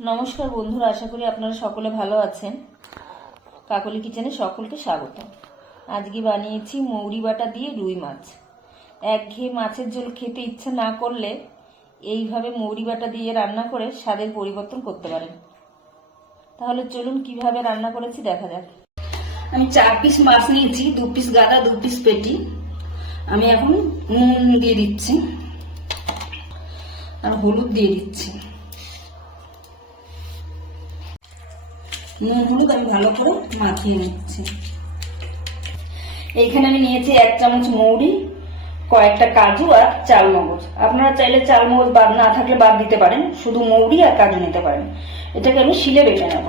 নমস্কার বন্ধুরা, আশা করি আপনারা সকলে ভালো আছেন। কাকলি কিচেনে সকলকে স্বাগত। আজকে বানিয়েছি মৌরি বাটা দিয়ে রুই মাছ। একঘেয়ে মাছের ঝোল খেতে ইচ্ছে না করলে এইভাবে মৌরি বাটা দিয়ে রান্না করে স্বাদের পরিবর্তন করতে পারেন। তাহলে চলুন কিভাবে রান্না করেছি দেখা যাক। আমি 4 পিস মাছ নিয়েছি, 2 পিস গাদা, 2 পিস পেটি। আমি এখন নুন দিয়ে দিচ্ছি আর হলুদ দিয়ে দিচ্ছি। নুন হলুদ আমি ভালো করে মাখিয়ে নিচ্ছি। এইখানে আমি নিয়েছি 1 চামচ মৌরি, কয়েকটা কাজু আর চালমগজ। আপনারা চাইলে চালমগজ বাদ না থাকলে বাদ দিতে পারেন, শুধু মৌরি আর কাজু নিতে পারেন। এটাকে আমি শিলে বেটে নেব।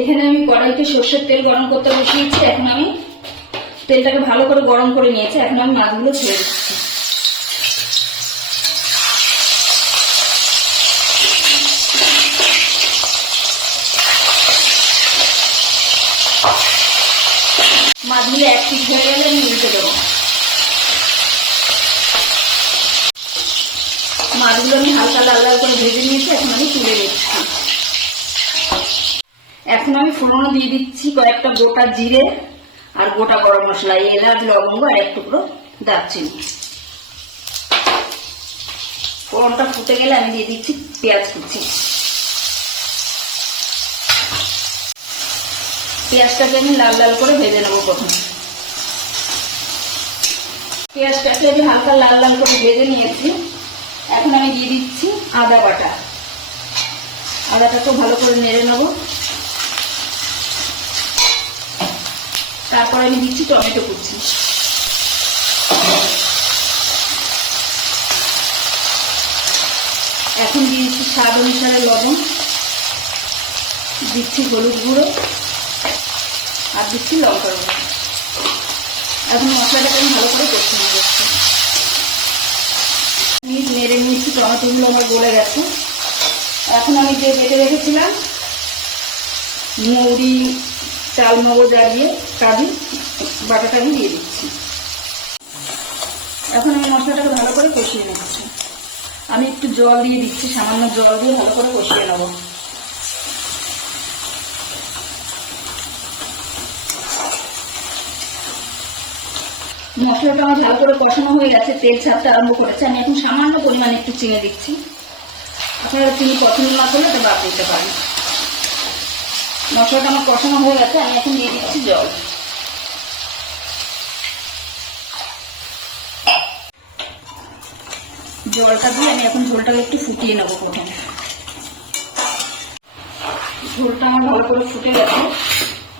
এখানে আমি কড়াইতে সর্ষের তেল গরম করতে বসিয়েছি। এখন আমি তেলটাকে ভালো করে গরম করে নিয়েছি। এখন আমি মাছগুলো ছেড়ে দিচ্ছি। মাছগুলো এক পিঠ হয়ে গেলে আমি উল্টে দেবো। মাছগুলো আমি হালকা লাল লাল করে ভেজে নিয়েছি। এখন আমি তুলে দিচ্ছি। এখন আমি ফোড়ন দিয়ে দিচ্ছি কয়েকটা গোটা জিরে আর গোটা গরম মশলা, এলাচ, লবঙ্গ আর এক টুকরো দারচিনি। ফোড়নটা ফুটে গেলে আমি দিয়ে দিচ্ছি পেঁয়াজ কুচি। পেঁয়াজটাকে আমি লাল লাল করে ভেজে নেবো। প্রথমে পেঁয়াজটাকে আমি হালকা লাল লাল করে ভেজে নিয়েছি। এখন আমি দিয়ে দিচ্ছি আদা বাটা। আদাটাকেও ভালো করে নেড়ে নেব। তারপরে আমি দিচ্ছি টমেটো কুচি। এখন দিয়ে দিচ্ছি স্বাদ অনুসারে লবণ, দিচ্ছি হলুদ গুঁড়ো আর দিচ্ছি লঙ্কার গুঁড়ো। এখন মশলাটাকে আমি ভালো করে কষে নিচ্ছি। নেড়ে নিচ্ছি, টমেটোগুলো আমার গলে গেছে। এখন আমি যে বেটে রেখেছিলাম মৌরি, চালমগজ আর কাজু বাটাটা আমি দিয়ে দিচ্ছি। এখন আমি মশলাটাকে ভালো করে কষিয়ে নিচ্ছি। আমি একটু জল দিয়ে দিচ্ছি, সামান্য জল দিয়ে ভালো করে কষিয়ে নেব। মশলাটা আমার ভালো করে কষানো হয়ে গেছে, তেল ছাড়তে আরম্ভ করেছে। আমি এখন সামান্য পরিমাণে একটু চিনি দিচ্ছি। আপনারা চিনি পছন্দ না করলে এটা বাদ দিতে পারেন। মশলাটা আমার কষানো হয়ে গেছে। আমি এখন দিয়ে দিচ্ছি জল। জলটা দিয়ে আমি এখন ঝোলটাকে একটু ফুটিয়ে নেবো। প্রথমে ঝোলটা আমার ভালো করে ফুটে গেছে।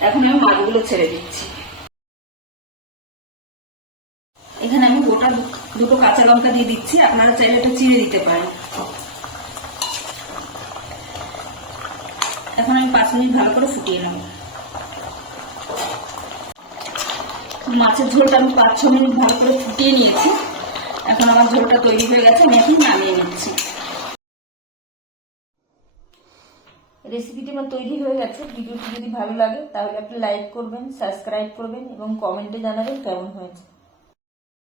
এখন আমি মাছগুলো ছেড়ে দিচ্ছি। এখানে আমি গোটা 2টো কাঁচা লঙ্কা দিয়ে দিচ্ছি। আপনারা চাইলে এটা চিড়ে দিতে পারেন। এখন আমি 5 মিনিট ভালো করে ফুটিয়ে নেব। মাছের ঝোলটা আমি 5-6 মিনিট ভালো করে ফুটিয়ে নিয়েছি। এখন আমার ঝোলটা তৈরি হয়ে গেছে। আমি এখন নামিয়ে নিচ্ছি। রেসিপিটি আমার তৈরি হয়ে গেছে। ভিডিওটি যদি ভালো লাগে তাহলে আপনি লাইক করবেন, সাবস্ক্রাইব করবেন এবং কমেন্টে জানাবেন কেমন হয়েছে।